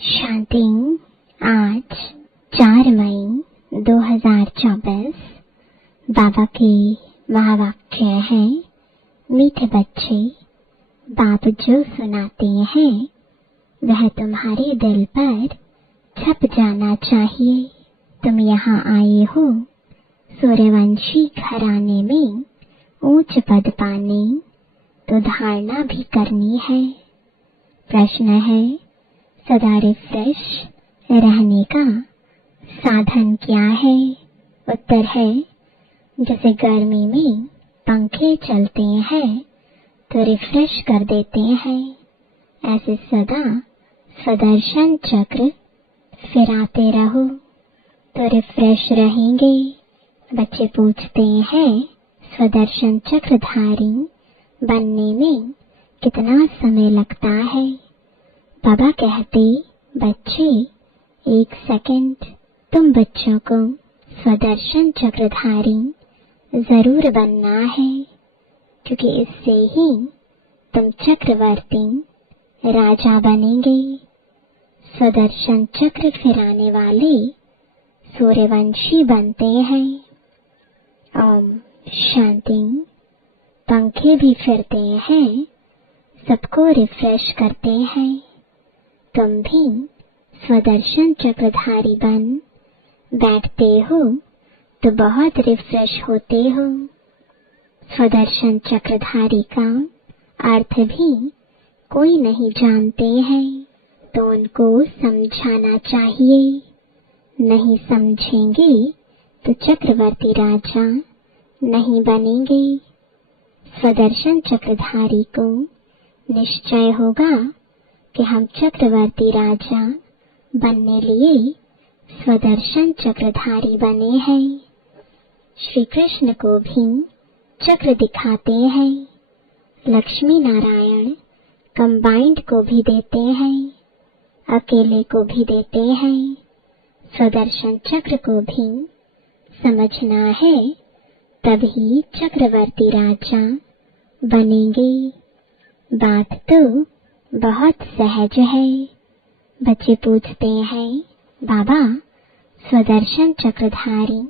शांति। आज 4 मई 2024 बाबा के महावाक्य है। मीठे बच्चे, बाप जो सुनाते हैं वह तुम्हारे दिल पर छप जाना चाहिए। तुम यहाँ आए हो सूर्यवंशी घराने में ऊंच पद पाने, तो धारणा भी करनी है। प्रश्न है, सदा रिफ्रेश रहने का साधन क्या है? उत्तर है, जैसे गर्मी में पंखे चलते हैं तो रिफ्रेश कर देते हैं, ऐसे सदा स्वदर्शन चक्र फिराते रहो तो रिफ्रेश रहेंगे। बच्चे पूछते हैं, स्वदर्शन चक्रधारी बनने में कितना समय लगता है? बाबा कहते, बच्चे 1 सेकंड। तुम बच्चों को स्वदर्शन चक्रधारी जरूर बनना है, क्योंकि इससे ही तुम चक्रवर्ती राजा बनेंगे। स्वदर्शन चक्र फिराने वाले सूर्यवंशी बनते हैं। ओम शांति। पंखे भी फिरते हैं, सबको रिफ्रेश करते हैं। तुम भी स्वदर्शन चक्रधारी बन बैठते हो तो बहुत रिफ्रेश होते हो। स्वदर्शन चक्रधारी का अर्थ भी कोई नहीं जानते हैं, तो उनको समझाना चाहिए। नहीं समझेंगे तो चक्रवर्ती राजा नहीं बनेंगे। स्वदर्शन चक्रधारी को निश्चय होगा कि हम चक्रवर्ती राजा बनने लिए स्वदर्शन चक्रधारी बने हैं। श्री कृष्ण को भी चक्र दिखाते हैं। लक्ष्मी नारायण कंबाइंड को भी देते हैं, अकेले को भी देते हैं। स्वदर्शन चक्र को भी समझना है, तभी चक्रवर्ती राजा बनेंगे। बात तो बहुत सहज है। बच्चे पूछते हैं, बाबा स्वदर्शन चक्रधारी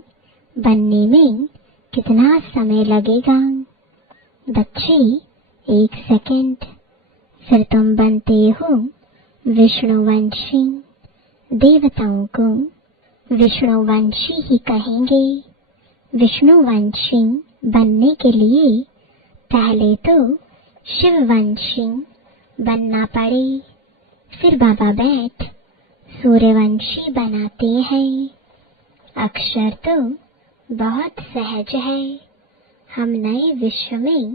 बनने में कितना समय लगेगा? बच्चे 1 सेकंड। फिर तुम बनते हो विष्णुवंशी। देवताओं को विष्णुवंशी ही कहेंगे। विष्णुवंशी बनने के लिए पहले तो शिववंशी बनना पड़े। फिर बाबा बैठ सूर्यवंशी बनाते हैं। अक्षर तो बहुत सहज है। हम नए विश्व में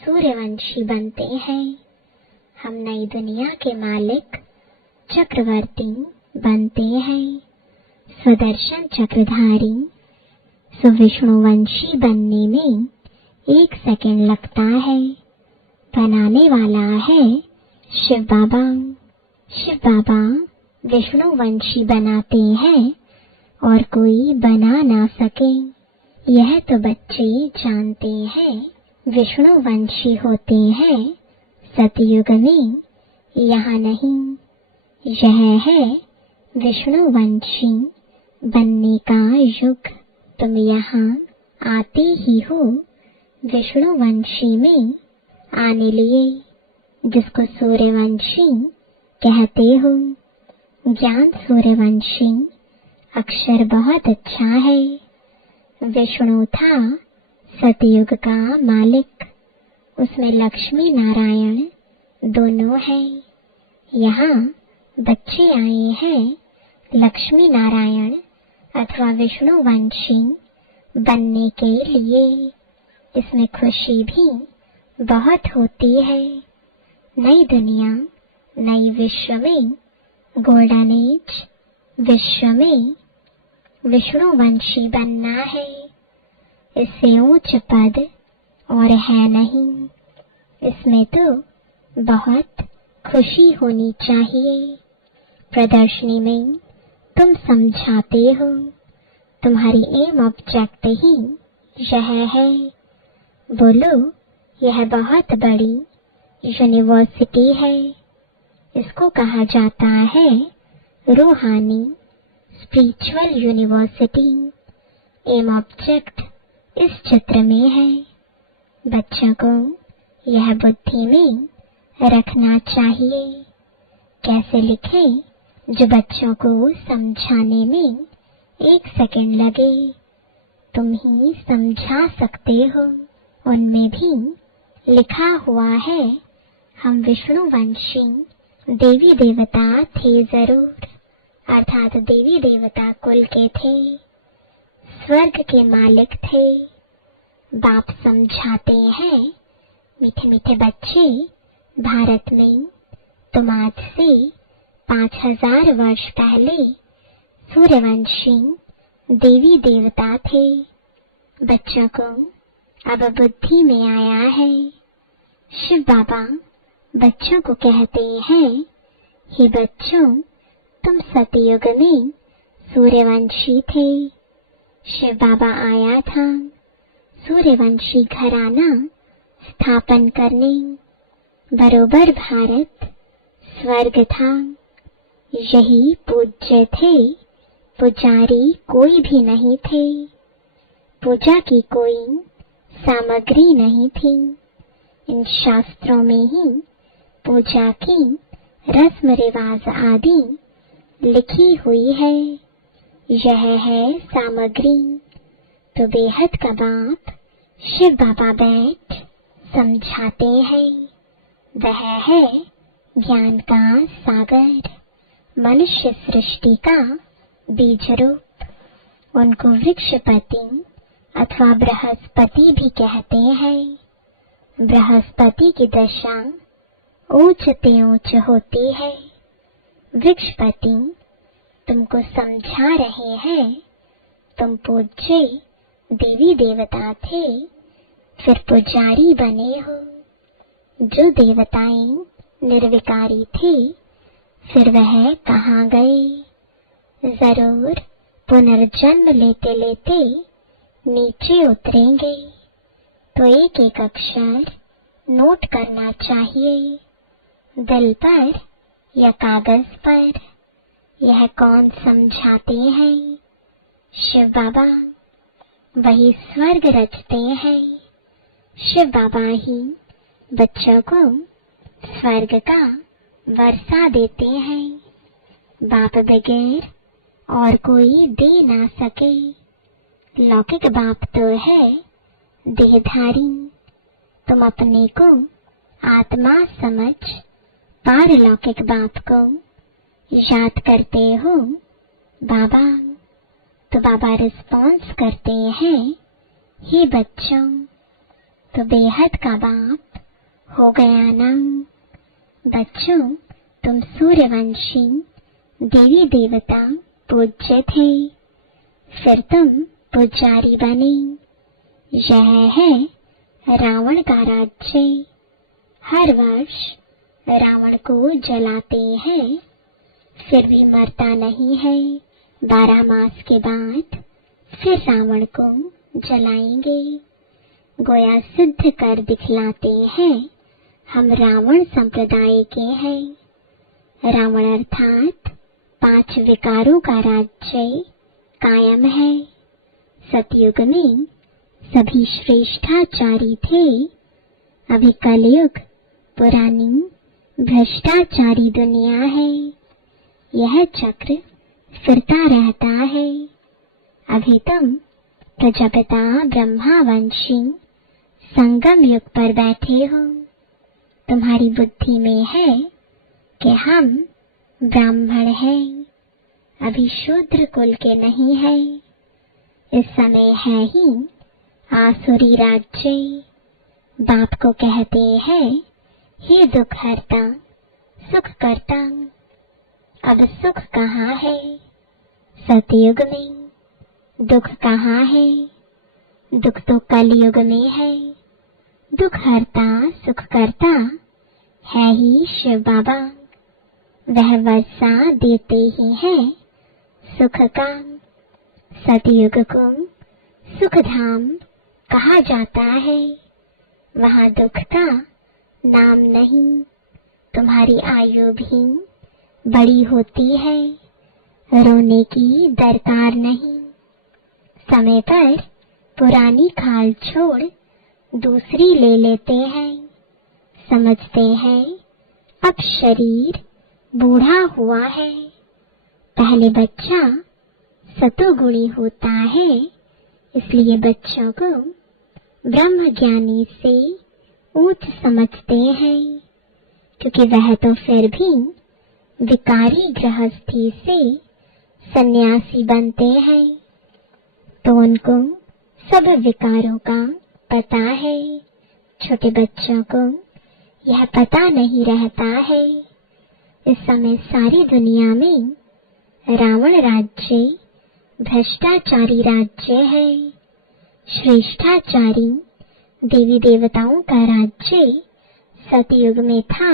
सूर्यवंशी बनते हैं। हम नई दुनिया के मालिक चक्रवर्ती बनते हैं। स्वदर्शन चक्रधारी विष्णुवंशी बनने में 1 सेकंड लगता है। बनाने वाला है शिव बाबा। शिव बाबा विष्णुवंशी बनाते हैं और कोई बना ना सके, यह तो बच्चे जानते हैं। विष्णुवंशी होते हैं सतयुग में, यहाँ नहीं। यह है विष्णुवंशी बनने का युग। तुम यहाँ आते ही हो विष्णुवंशी में आने लिए, जिसको सूर्यवंशी कहते हो। ज्ञान सूर्यवंशी अक्षर बहुत अच्छा है। विष्णु था सतयुग का मालिक, उसमें लक्ष्मी नारायण दोनों हैं। यहाँ बच्चे आए हैं लक्ष्मी नारायण अथवा विष्णुवंशी बनने के लिए। इसमें खुशी भी बहुत होती है। नई दुनिया, नई विश्व में, गोल्डन एज विश्व में विष्णुवंशी बनना है। इससे ऊंच पद और है नहीं। इसमें तो बहुत खुशी होनी चाहिए। प्रदर्शनी में तुम समझाते हो, तुम्हारी एम ऑब्जेक्ट ही यह है। बोलो, यह बहुत बड़ी यूनिवर्सिटी है। इसको कहा जाता है रूहानी स्पिरिचुअल यूनिवर्सिटी। एम ऑब्जेक्ट इस चित्र में है। बच्चों को यह बुद्धि में रखना चाहिए। कैसे लिखें जो बच्चों को समझाने में 1 सेकंड लगे, तुम ही समझा सकते हो। उनमें भी लिखा हुआ है, हम विष्णुवंशी देवी देवता थे जरूर, अर्थात देवी देवता कुल के थे, स्वर्ग के मालिक थे। बाप समझाते हैं, मीठे मीठे बच्चे, भारत में तुम आज से 5000 वर्ष पहले सूर्यवंशी देवी देवता थे। बच्चों को अब बुद्धि में आया है। शिव बाबा बच्चों को कहते हैं, हे बच्चों, तुम सतयुग में सूर्यवंशी थे। शिव बाबा आया था सूर्यवंशी घराना स्थापन करने। बरोबर भारत स्वर्ग था। यही पूज्य थे। पुजारी कोई भी नहीं थे। पूजा की कोई सामग्री नहीं थी। इन शास्त्रों में ही पूजा की रस्म रिवाज आदि लिखी हुई है। यह है सामग्री। तो बेहद का बाप शिव बाबा बैठ समझाते हैं। वह है ज्ञान का सागर, मनुष्य सृष्टि का बीज रूप। उनको वृक्षपति अथवा बृहस्पति भी कहते हैं। बृहस्पति की दशा ऊंच ते ऊंच होती है। वृक्षपति तुमको समझा रहे हैं, तुम पूज्य देवी देवता थे, फिर पुजारी बने हो। जो देवताएं निर्विकारी थे, फिर वह कहाँ गए? जरूर पुनर्जन्म लेते लेते नीचे उतरेंगे। तो एक एक अक्षर नोट करना चाहिए, दिल पर या कागज पर। यह कौन समझाते हैं? शिव बाबा। वही स्वर्ग रचते हैं। शिव बाबा ही बच्चों को स्वर्ग का वर्षा देते हैं। बाप बगैर और कोई दे ना सके। लौकिक बाप तो है देहधारी। तुम अपने को आत्मा समझ पारलौकिक बाप को याद करते हो बाबा। तो बाबा रिस्पॉन्स करते हैं, हे बच्चों, तो बेहद का बाप हो गया ना। बच्चों, तुम सूर्यवंशी देवी देवता पूज्य थे, फिर तुम पुजारी बने। यह है रावण का राज्य। हर वर्ष रावण को जलाते हैं, फिर भी मरता नहीं है। 12 मास के बाद फिर रावण को जलाएंगे। गोया सिद्ध कर दिखलाते हैं, हम रावण संप्रदाय के हैं। रावण अर्थात 5 विकारों का राज्य कायम है। सतयुग में सभी श्रेष्ठाचारी थे। अभी कलयुग पुरानी भ्रष्टाचारी दुनिया है। यह चक्र फिरता रहता है। अभी तुम प्रजापिता ब्रह्मावंशी संगम युग पर बैठे हो। तुम्हारी बुद्धि में है कि हम ब्राह्मण हैं, अभी शूद्र कुल के नहीं है। इस समय है ही आसुरी राज्य। बाप को कहते हैं, हे दुख हरता सुख करता। अब सुख कहाँ है? सतयुग में। दुख कहाँ है? दुख तो कलयुग में है। दुख हरता सुख करता है ही शिव बाबा। वह वर्षा देते ही है सुख का। सतयुग को सुख धाम कहा जाता है। वहाँ दुख का नाम नहीं। तुम्हारी आयु भी बड़ी होती है, रोने की दरकार नहीं। समय पर पुरानी खाल छोड़ दूसरी ले लेते हैं। समझते हैं अब शरीर बूढ़ा हुआ है। पहले बच्चा सतोगुणी होता है, इसलिए बच्चों को ब्रह्म ज्ञानी से ऊंच समझते हैं, क्योंकि वह तो फिर भी विकारी गृहस्थी से सन्यासी बनते हैं, तो उनको सब विकारों का पता है। छोटे बच्चों को यह पता नहीं रहता है। इस समय सारी दुनिया में रावण राज्य भ्रष्टाचारी राज्य है। श्रेष्ठाचारी देवी देवताओं का राज्य सतयुग में था,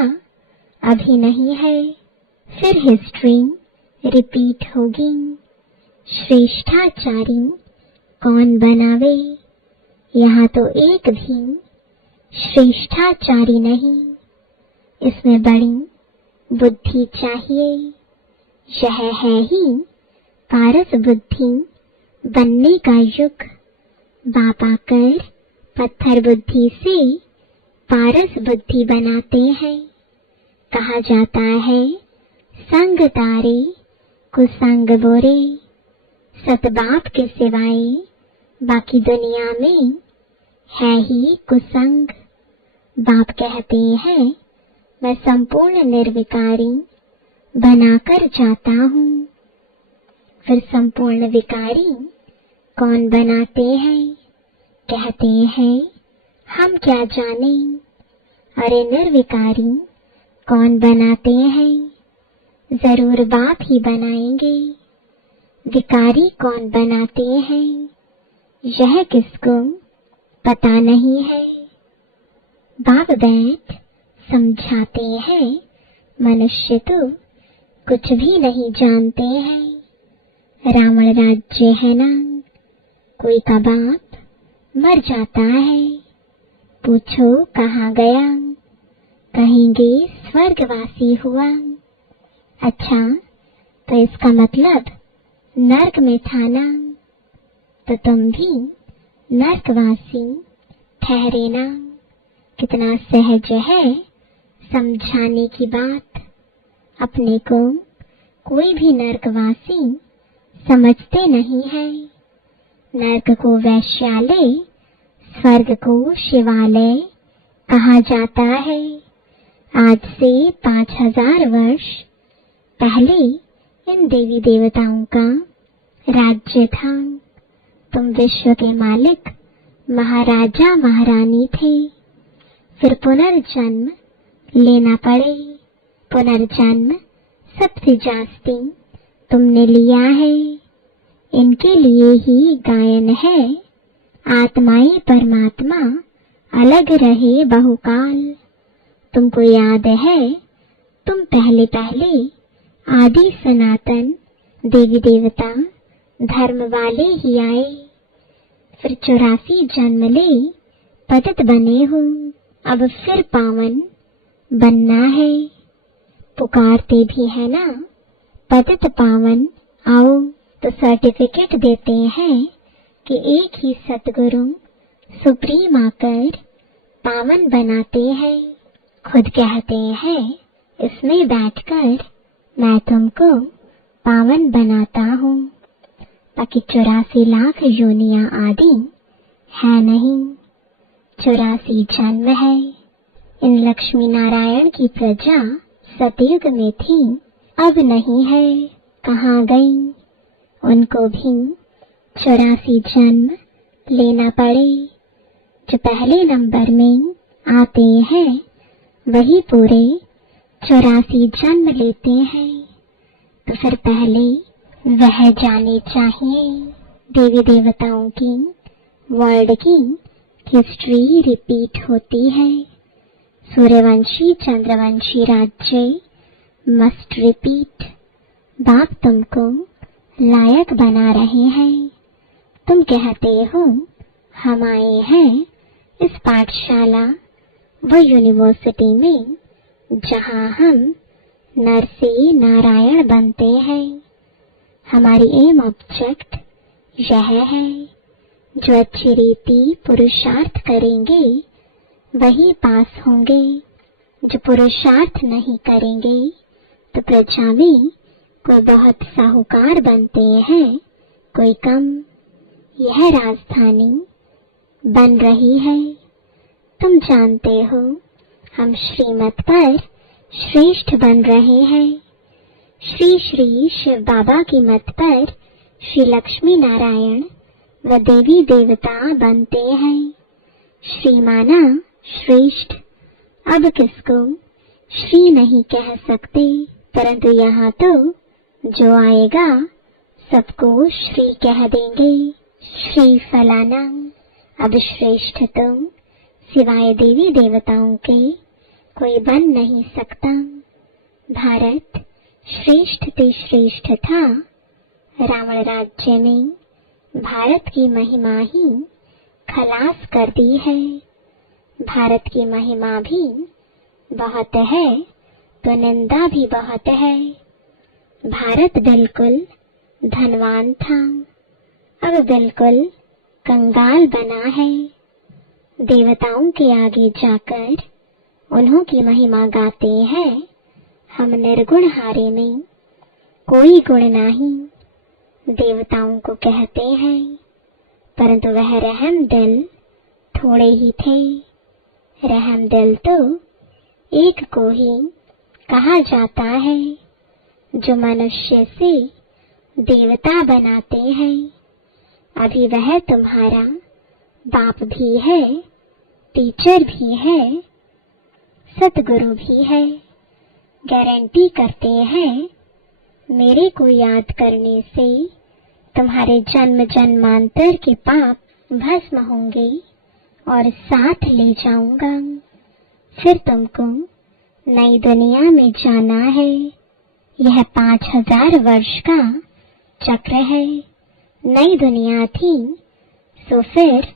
अभी नहीं है। फिर हिस्ट्री रिपीट होगी। श्रेष्ठाचारी कौन बनावे? यहाँ तो एक भी श्रेष्ठाचारी नहीं। इसमें बड़ी बुद्धि चाहिए। यह है ही पारस बुद्धि बनने का युग। बाप आकर पत्थर बुद्धि से पारस बुद्धि बनाते हैं। कहा जाता है संग तारे कुसंग बोरे। सतबाप के सिवाय बाकी दुनिया में है ही कुसंग। बाप कहते हैं मैं संपूर्ण निर्विकारी बनाकर जाता हूँ। फिर संपूर्ण विकारी कौन बनाते हैं? कहते हैं हम क्या जाने। अरे निर्विकारी कौन बनाते हैं? जरूर बाप ही बनाएंगे। विकारी कौन बनाते हैं? यह किसको पता नहीं है। बाप बैठ समझाते हैं मनुष्य तो कुछ भी नहीं जानते हैं। रावण राज्य है ना, कोई का बाप मर जाता है, पूछो कहाँ गया? कहेंगे स्वर्गवासी हुआ। अच्छा, तो इसका मतलब नर्क में था ना, तो तुम भी नर्कवासी ठहरे ना। कितना सहज है समझाने की बात। अपने को कोई भी नर्कवासी समझते नहीं है। नर्क को वैश्यालय, स्वर्ग को शिवालय कहा जाता है। आज से 5000 वर्ष पहले इन देवी देवताओं का राज्य था। तुम विश्व के मालिक महाराजा महारानी थे। फिर पुनर्जन्म लेना पड़े। पुनर्जन्म सबसे जास्ती तुमने लिया है। इनके लिए ही गायन है, आत्माएं परमात्मा अलग रहे बहुकाल। तुमको याद है तुम पहले पहले आदि सनातन देवी देवता धर्म वाले ही आए। फिर 84 जन्म ले पतित बने हो। अब फिर पावन बनना है। पुकारते भी है ना पतित पावन आओ, तो सर्टिफिकेट देते हैं कि एक ही सतगुरु सुप्रीम आकर पावन बनाते हैं। खुद कहते हैं इसमें बैठकर मैं तुमको पावन बनाता हूँ। बाकी 84 लाख योनियां आदि है नहीं, 84 जन्म है। इन लक्ष्मी नारायण की प्रजा सतयुग में थी, अब नहीं है, कहाँ गई? उनको भी 84 जन्म लेना पड़े। जो पहले नंबर में आते हैं वही पूरे 84 जन्म लेते हैं। तो फिर पहले वह जाने चाहिए देवी देवताओं की वर्ल्ड की हिस्ट्री रिपीट होती है। सूर्यवंशी चंद्रवंशी राज्य मस्ट रिपीट। बाप तुमको लायक बना रहे हैं। तुम कहते हो हम आए हैं इस पाठशाला व यूनिवर्सिटी में जहाँ हम नर से नारायण बनते हैं। हमारी एम ऑब्जेक्ट यह है, जो अच्छी रीति पुरुषार्थ करेंगे वही पास होंगे। जो पुरुषार्थ नहीं करेंगे तो प्रजा में कोई बहुत साहूकार बनते हैं, कोई कम। यह राजधानी बन रही है। तुम जानते हो, हम श्रीमत पर श्रेष्ठ बन रहे हैं। श्री श्री शिव बाबा की मत पर श्री लक्ष्मी नारायण व देवी देवता बनते हैं। श्री माना श्रेष्ठ। अब किसको श्री नहीं कह सकते, परंतु यहाँ तो जो आएगा सबको श्री कह देंगे। श्री फलाना। अब श्रेष्ठ तुम सिवाय देवी देवताओं के कोई बन नहीं सकता। भारत श्रेष्ठ ते श्रेष्ठ था। रावण राज्य में भारत की महिमा ही खलास कर दी है। भारत की महिमा भी बहुत है तो निंदा भी बहुत है। भारत बिल्कुल धनवान था, अब बिल्कुल कंगाल बना है। देवताओं के आगे जाकर उन्हों की महिमा गाते हैं। हम निर्गुण हारे में कोई गुण नहीं, देवताओं को कहते हैं, परंतु वह रहम दिल थोड़े ही थे। रहम दिल तो एक को ही कहा जाता है, जो मनुष्य से देवता बनाते हैं। अभी वह तुम्हारा बाप भी है, टीचर भी है, सतगुरु भी है। गारंटी करते हैं, मेरे को याद करने से तुम्हारे जन्म जन्मांतर के पाप भस्म होंगे और साथ ले जाऊंगा। फिर तुमको नई दुनिया में जाना है। यह 5000 वर्ष का चक्र है। नई दुनिया थी सो फिर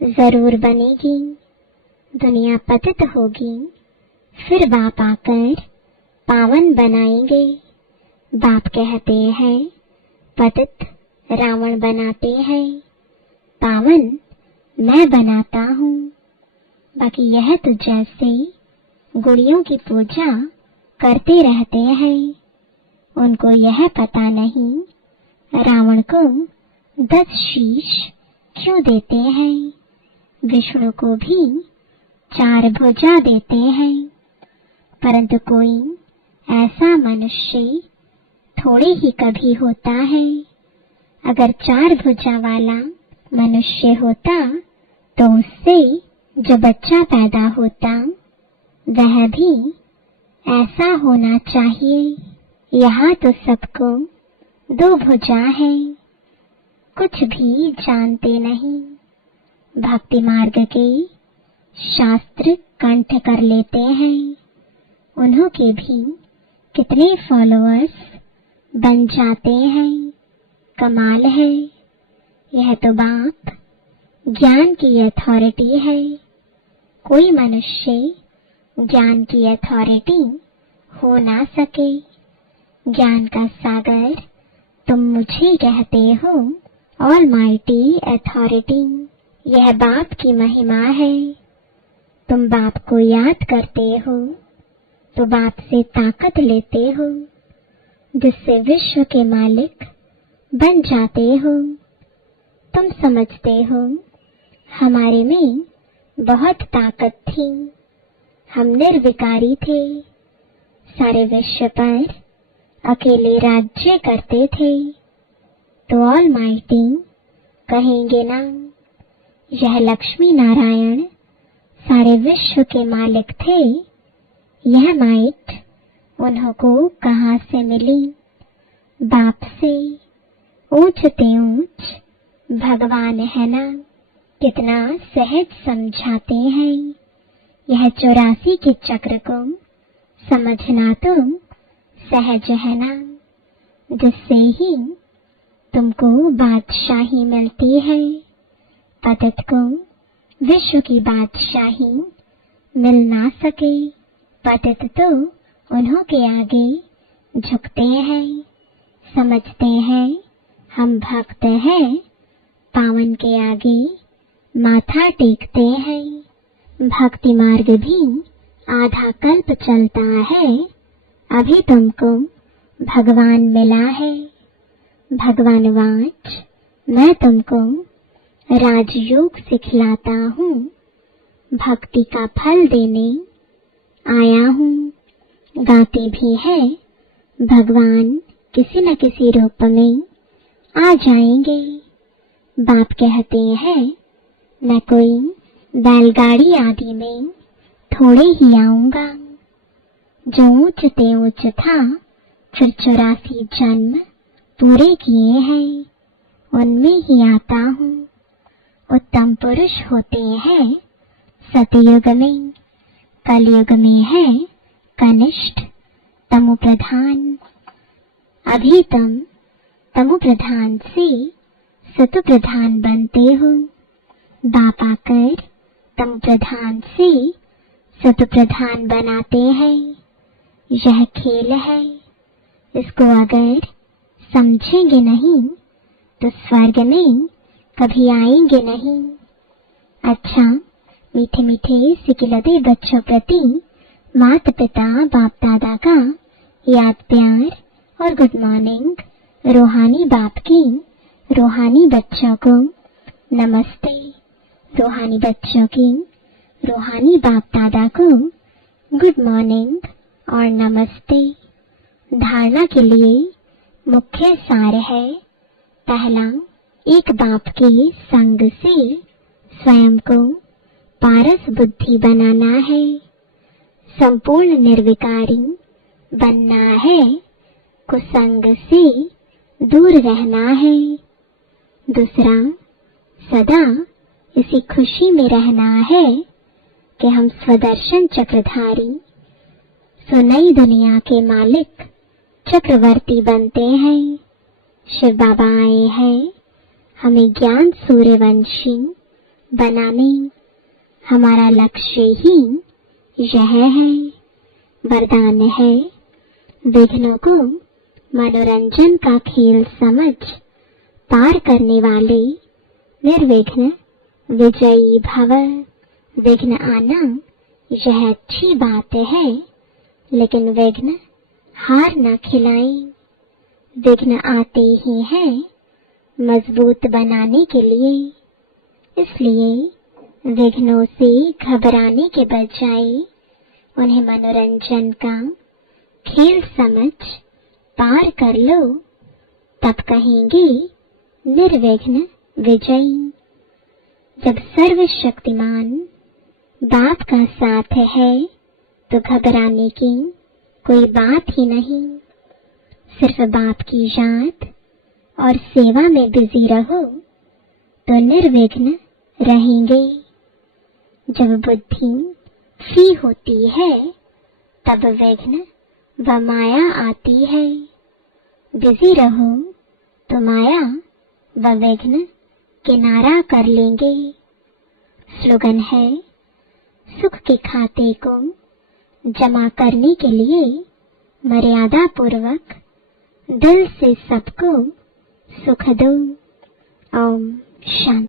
जरूर बनेगी। दुनिया पतित होगी, फिर बाप आकर पावन बनाएंगे। बाप कहते हैं पतित रावण बनाते हैं, पावन मैं बनाता हूँ। बाकी यह तो जैसे गुड़ियों की पूजा करते रहते हैं, उनको यह पता नहीं रावण को 10 शीश क्यों देते हैं। विष्णु को भी 4 भुजा देते हैं, परंतु कोई ऐसा मनुष्य थोड़े ही कभी होता है। अगर 4 भुजा वाला मनुष्य होता तो उससे जो बच्चा पैदा होता वह भी ऐसा होना चाहिए। यहाँ तो सबको 2 भुजा है, कुछ भी जानते नहीं। भक्ति मार्ग के शास्त्र कंठ कर लेते हैं, उन्हों के भी कितने फॉलोअर्स बन जाते हैं। कमाल है। यह तो बाप ज्ञान की अथॉरिटी है। कोई मनुष्य ज्ञान की अथॉरिटी हो ना सके। ज्ञान का सागर तुम मुझे कहते हो, ऑलमाइटी अथॉरिटी। यह बाप की महिमा है। तुम बाप को याद करते हो तो बाप से ताकत लेते हो, जिससे विश्व के मालिक बन जाते हो। तुम समझते हो हमारे में बहुत ताकत थी, हम निर्विकारी थे, सारे विश्व पर अकेले राज्य करते थे। तो ऑलमाइटी कहेंगे ना, यह लक्ष्मी नारायण सारे विश्व के मालिक थे। यह माइट उन्हों को कहाँ से मिली? बाप से। ऊंचते ऊंच भगवान है ना, कितना सहज समझाते हैं। यह 84 के चक्र को समझना तो सहज है ना, जिससे ही तुमको बादशाही मिलती है। पतित को विश्व की बादशाही मिल ना सके, पतित तो उन्हों के आगे झुकते हैं, समझते हैं हम भक्त हैं, पावन के आगे माथा टेकते हैं। भक्ति मार्ग भी आधा कल्प चलता है, अभी तुमको भगवान मिला है। भगवान वाच मैं तुमको राजयोग सिखलाता हूँ, भक्ति का फल देने आया हूँ। गाते भी है भगवान किसी न किसी रूप में आ जाएंगे। बाप कहते हैं मैं कोई बैलगाड़ी आदि में थोड़े ही आऊंगा। जो ऊंच ते ऊंच था फिर 84 जन्म पूरे किए हैं, उनमें ही आता हूँ। उत्तम पुरुष होते हैं सतयुग में, कलयुग में है कनिष्ठ तमो प्रधान। अभी तुम तमो प्रधान से सतो प्रधान बनते हो, बाप आकर तमो प्रधान से सतो प्रधान बनाते हैं। यह खेल है, इसको अगर समझेंगे नहीं तो स्वर्ग में कभी आएंगे नहीं। अच्छा, मीठे मीठे सिकिलते बच्चों प्रति माता पिता बाप दादा का याद प्यार और गुड मॉर्निंग। रूहानी बाप की रूहानी बच्चों को नमस्ते, रूहानी बच्चों की रूहानी बाप दादा को गुड मॉर्निंग और नमस्ते। धारणा के लिए मुख्य सार है, पहला, एक बाप के संग से स्वयं को पारस बुद्धि बनाना है, संपूर्ण निर्विकारी बनना है, कुसंग से दूर रहना है। दूसरा, सदा इसी खुशी में रहना है कि हम स्वदर्शन चक्रधारी सो नई दुनिया के मालिक चक्रवर्ती बनते हैं। शिव बाबा आए हैं हमें ज्ञान सूर्यवंशी बनाने, हमारा लक्ष्य ही यह है। वरदान है, विघ्नों को मनोरंजन का खेल समझ पार करने वाले निर्विघ्न विजयी भव। विघ्न आना यह अच्छी बात है, लेकिन विघ्न हार न खिलाएं। विघ्न आते ही हैं मजबूत बनाने के लिए, इसलिए विघ्नों से घबराने के बजाय उन्हें मनोरंजन का खेल समझ पार कर लो, तब कहेंगे निर्विघ्न विजयी। जब सर्वशक्तिमान बाप का साथ है तो घबराने की कोई बात ही नहीं। सिर्फ बाप की याद और सेवा में बिजी रहो तो निर्विघ्न रहेंगे। जब बुद्धि फ्री होती है तब विघ्न व माया आती है। बिजी रहो तो माया व विघ्न किनारा कर लेंगे। स्लोगन है, सुख के खाते को जमा करने के लिए मर्यादा पूर्वक दिल से सबको सुख दो। ओम शांति।